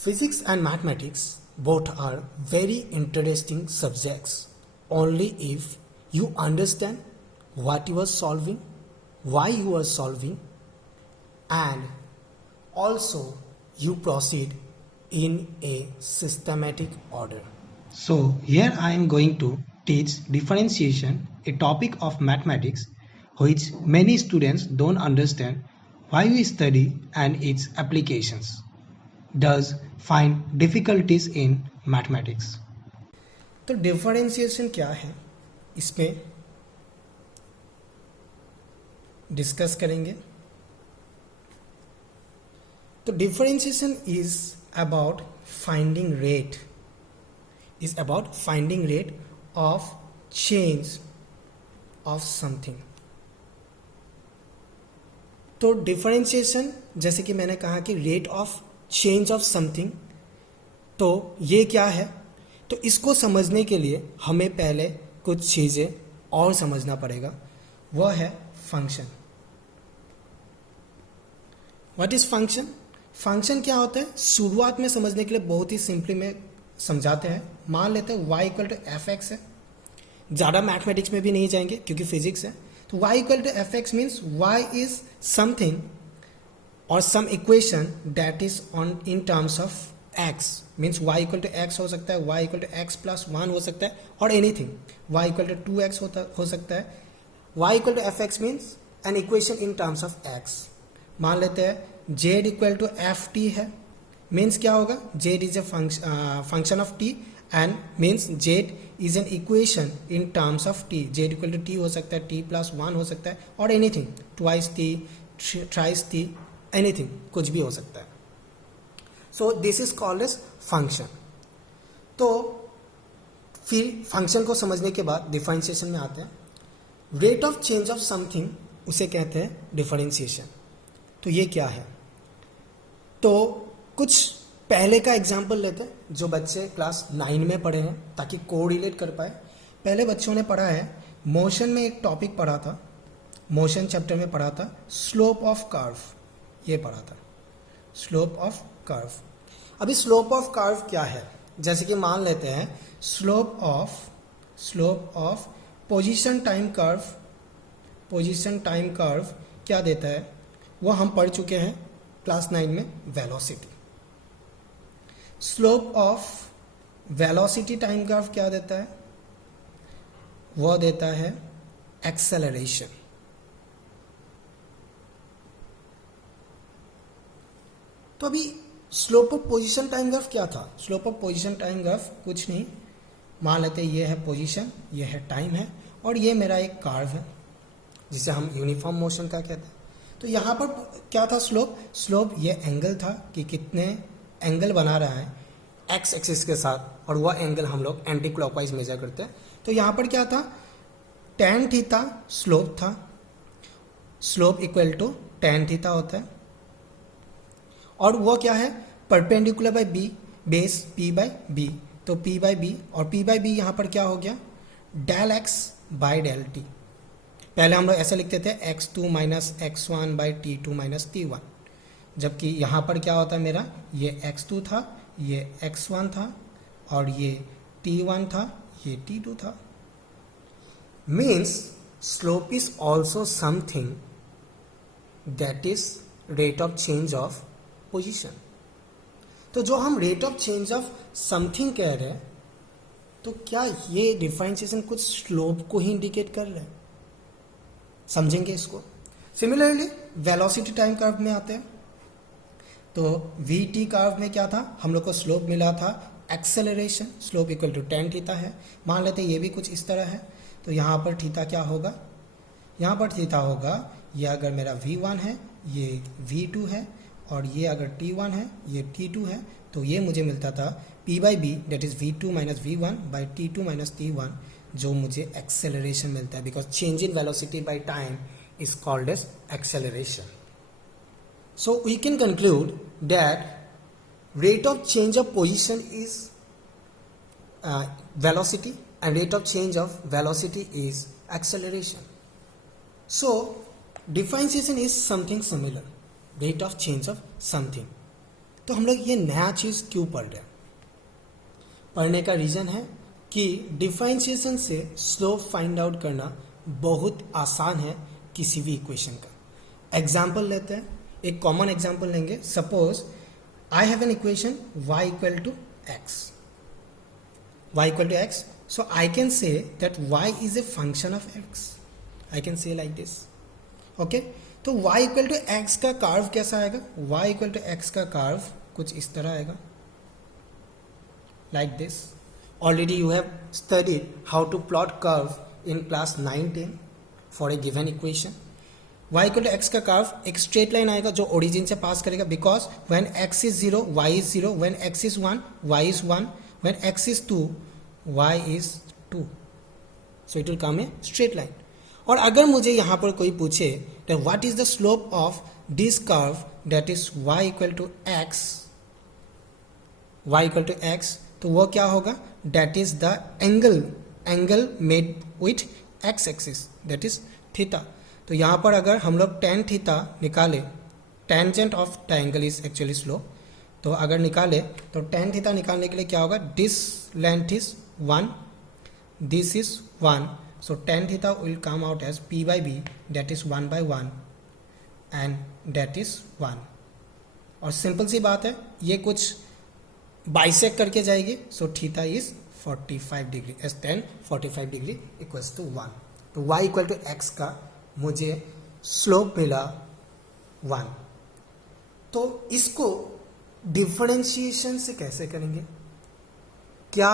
Physics and mathematics both are very interesting subjects only if you understand what you are solving, why you are solving, and also you proceed in a systematic order. So here I am going to teach differentiation, a topic of mathematics which many students don't understand why we study and its applications. Thus find difficulties in mathematics. तो differentiation क्या है इसमें discuss करेंगे. तो differentiation is about finding rate of change of something. तो differentiation जैसे कि मैंने कहा कि rate of change of something, तो ये क्या है. तो इसको समझने के लिए हमें पहले कुछ चीज़ें और समझना पड़ेगा. वह है function. What is function. Function क्या होता है शुरुआत में समझने के लिए बहुत ही सिंपली में समझाते हैं. मान लेते हैं y equal to f x है. ज़्यादा मैथमेटिक्स में भी नहीं जाएंगे क्योंकि फिजिक्स है. तो y equal to f x means y is something और some equation that is on in terms of x. Means y equal to x हो सकता है, y equal to x plus one हो सकता है, और anything. y equal to 2x हो सकता है. y equal to f x means an equation in terms of x. मान लेते हैं z equal to f t है. मीन्स क्या होगा, z is a function of t and means z is an equation in terms of t. z equal to t हो सकता है, t plus one हो सकता है, और anything, twice t, thrice t, anything, कुछ भी हो सकता है. So this is called as function. तो फिर फंक्शन को समझने के बाद डिफरेंशिएशन में आते हैं. Rate of change of something उसे कहते हैं डिफरेंशिएशन. तो ये क्या है. तो कुछ पहले का एग्जाम्पल लेते हैं जो बच्चे क्लास 9 में पढ़े हैं ताकि कोरिलेट कर पाए. पहले बच्चों ने पढ़ा है मोशन में, एक टॉपिक पढ़ा था, मोशन चैप्टर में पढ़ा था, स्लोप ऑफ कर्व. ये पढ़ा था स्लोप ऑफ कर्व. अभी स्लोप ऑफ कर्व क्या है, जैसे कि मान लेते हैं slope of position time curve क्या देता है वो हम पढ़ चुके हैं क्लास 9 में, velocity. Slope of velocity time curve क्या देता है, वह देता है एक्सेलरेशन. तो अभी slope of position time curve क्या था. Slope of position time curve कुछ नहीं, मान लेते ये है पोजीशन, ये है टाइम है, और ये मेरा एक कर्व है जिसे हम यूनिफॉर्म मोशन का कहते हैं. तो यहाँ पर क्या था स्लोप ये एंगल था कि कितने एंगल बना रहा है एक्स एक्सिस के साथ, और वह एंगल हम लोग एंटी क्लॉकवाइज मेजर करते हैं. तो यहाँ पर क्या था, tan थीटा स्लोप था. Slope equal to tan theta होता है, और वह क्या है perpendicular by b, base p by b. तो p बाय बी, और p बाय बी यहाँ पर क्या हो गया del x by del t. पहले हम लोग ऐसे लिखते थे x2 minus x1 by t2 minus t1, जबकि यहाँ पर क्या होता है मेरा, ये x2 था, ये x1 था, और ये t1 था, ये t2 था. Means slope is also something that is rate of change of position. तो जो हम rate of change of something कह रहे हैं, तो क्या ये डिफरेंशिएशन कुछ स्लोप को ही इंडिकेट कर रहे हैं, समझेंगे इसको. सिमिलरली वेलोसिटी टाइम कर्व में आते हैं. तो वी टी कर्व में क्या था, हम लोग को स्लोप मिला था acceleration. Slope equal to tan theta है. मान लेते हैं ये भी कुछ इस तरह है. तो यहाँ पर थीटा क्या होगा, यहाँ पर थीटा होगा, ये अगर मेरा v1 है, ये v2 है, और ये अगर t1 है, ये t2 है. तो ये मुझे मिलता था p by b, that is v2 minus v1 by t2 minus t1, जो मुझे एक्सेलरेशन मिलता है, because change in velocity by time is called as acceleration. So we can conclude that rate of change of position is velocity and rate of change of velocity is acceleration. So differentiation is something similar, rate of change of something. तो हम लोग ये नया चीज़ क्यों पढ़ रहे हैं? पढ़ने का रीज़न है कि डिफरेंशिएशन से स्लोप फाइंड आउट करना बहुत आसान है किसी भी इक्वेशन का। एग्जाम्पल लेते हैं, एक कॉमन एग्जाम्पल लेंगे। Suppose I have an equation y equal to x, y equal to x, so I can say that y is a function of x. I can say like this. Okay? तो y equal to x का curve कैसा आएगा? y equal to x का curve कुछ इस तरह आएगा, like this. Already you have studied how to plot curve in class 9-10 for a given equation. y equal to x का कार्व एक स्ट्रेट लाइन आएगा जो ओरिजिन से पास करेगा, because when x is 0 y is 0, when x is 1 y is 1, when x is 2 y is 2, so it will come a straight line. और अगर मुझे यहाँ पर कोई पूछे that what is the slope of this curve that is y equal to x, y equal to x, तो वो क्या होगा? that is the angle made with x axis, that is theta. तो यहाँ पर अगर हम लोग tan theta निकाले, tangent of triangle is actually slope, तो अगर निकाले तो tan थीटा निकालने के लिए क्या होगा? This length is 1, this is 1, so tan theta will come out as p by b, that is 1 by 1 and that is 1. और सिंपल सी बात है, ये कुछ बाइसेक्ट करके जाएगी, so theta is 45 degree, as tan 45 degree equals to 1. तो y equal to x का मुझे स्लोप मिला 1. तो इसको डिफरेंशिएशन से कैसे करेंगे? क्या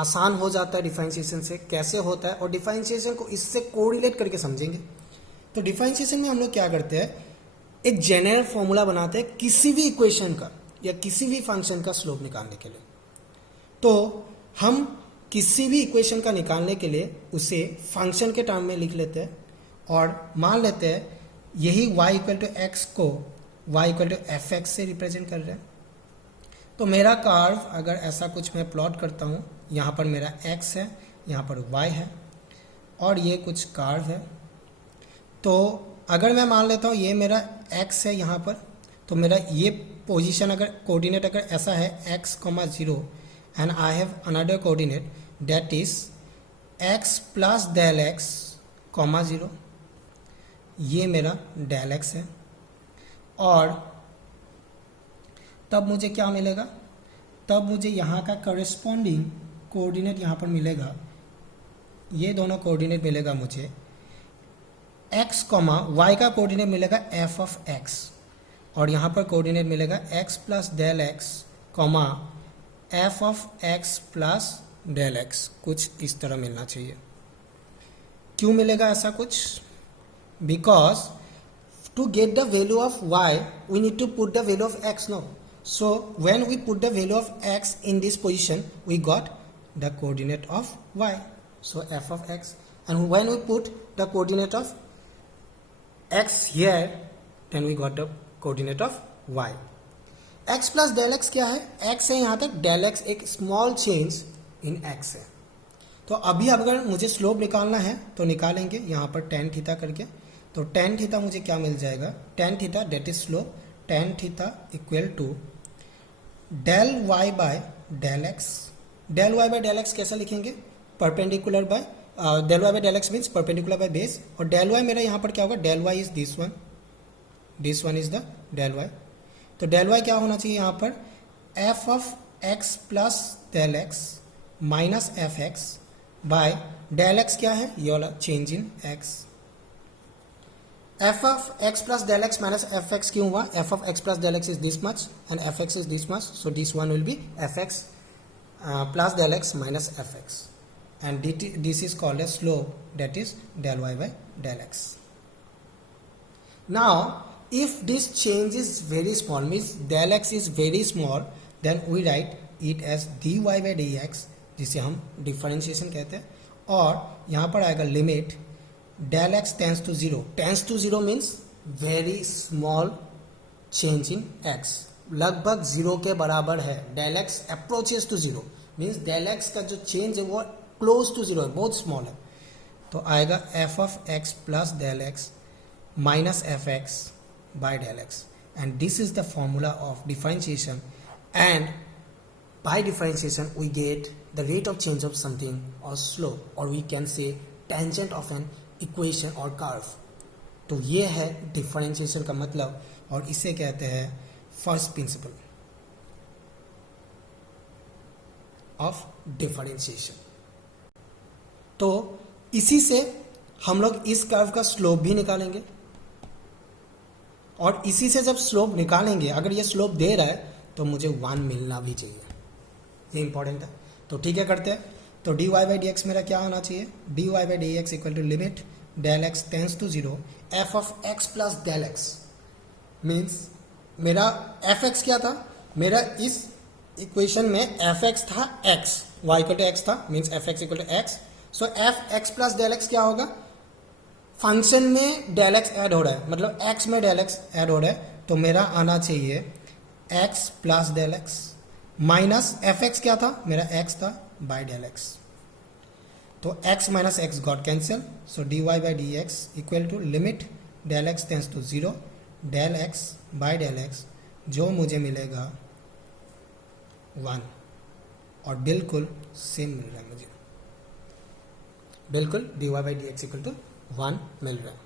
आसान हो जाता है डिफरेंशिएशन से? कैसे होता है? और डिफरेंशिएशन को इससे कोरिलेट करके समझेंगे. तो डिफरेंशिएशन में हम लोग क्या करते हैं, एक जनरल फॉर्मूला बनाते हैं किसी भी इक्वेशन का या किसी भी फंक्शन का स्लोप निकालने के लिए. तो हम किसी भी इक्वेशन का निकालने के लिए उसे फंक्शन के टर्म में लिख लेते हैं और मान लेते हैं यही y इक्वल टू एक्स को y equal to f x से रिप्रेजेंट कर रहे हैं. तो मेरा कार्व अगर ऐसा कुछ मैं प्लॉट करता हूँ, यहाँ पर मेरा x है, यहाँ पर y है और ये कुछ कार्व है. तो अगर मैं मान लेता हूँ ये मेरा x है यहाँ पर, तो मेरा ये पोजीशन अगर कोऑर्डिनेट अगर ऐसा है x, 0 and I have another coordinate that is x plus del x, 0, ये मेरा डेल x है. और तब मुझे क्या मिलेगा? तब मुझे यहाँ का करस्पॉन्डिंग कोऑर्डिनेट यहाँ पर मिलेगा, ये दोनों कोऑर्डिनेट मिलेगा मुझे. x, y का कोऑर्डिनेट मिलेगा f ऑफ x और यहाँ पर कोऑर्डिनेट मिलेगा x plus del x, f of x plus del x. कुछ इस तरह मिलना चाहिए. क्यों मिलेगा ऐसा कुछ? Because to get the value of y we need to put the value of x, no? So when we put the value of x in this position we got the coordinate of y, so f of x. And when we put the coordinate of x here then we got the coordinate of y. x plus del x क्या है? x है यहाँ तक, del x एक small change in x है. तो अभी अगर मुझे स्लोप निकालना है तो निकालेंगे यहाँ पर tan थीटा करके. तो tan थीटा मुझे क्या मिल जाएगा? tan theta that is slope, tan theta equal to del y by del x. Del y by del x कैसे लिखेंगे? Perpendicular by del y by del x means perpendicular by base. और del y मेरा यहाँ पर क्या होगा? Del y is this one is the del y. तो del y क्या होना चाहिए यहाँ पर? f of x plus del x minus f x bye del x क्या है? ये वाला change in x. f of x plus del x minus fx क्यों हुआ? f of x plus del x is this much and fx is this much, so this one will be fx plus del x minus fx, and this is called a slope, that is del y by del x. Now if this change is very small, means del x is very small, then we write it as dy by dx, जिसे हम differentiation कहते हैं. और यहाँ पर आएगा limit del x tends to 0. Tends to 0 means very small change in x. लगभग 0 के बराबर है. del x approaches to 0 means del x का जो change है वो close to 0 है, बहुत small है. तो आएगा f of x plus del x minus f x by del x. and this is the formula of differentiation, and by differentiation we get the rate of change of something or slope, or we can say tangent of an equation or curve. तो ये है differentiation का मतलब, और इसे कहते हैं first principle of differentiation. तो इसी से हम लोग इस कर्व का स्लोप भी निकालेंगे, और इसी से जब स्लोप निकालेंगे, अगर ये स्लोप दे रहा है तो मुझे 1 मिलना भी चाहिए, ये इंपॉर्टेंट है। तो ठीक है, करते हैं। तो dy बाई डी एक्स मेरा क्या होना चाहिए, dy by d x equal to limit del x tends to 0 f of x plus del x, means मेरा एफ एक्स क्या था, मेरा इस इक्वेशन में एफ एक्स था x, y equal to x था, means f x equal to x. So f x plus del x क्या होगा, फंक्शन में डेल एक्स ऐड हो रहा है, मतलब एक्स में डेल एक्स ऐड हो रहा है, तो मेरा आना चाहिए x plus del x minus f x क्या था, मेरा एक्स था, बाय डेल एक्स। तो x minus x got cancel, so dy by d x equal to limit del x tends to 0 del x by del x, जो मुझे मिलेगा 1, और बिल्कुल सेम मिल रहा है मुझे, बिल्कुल dy by d x equal to 1 मिल रहा है।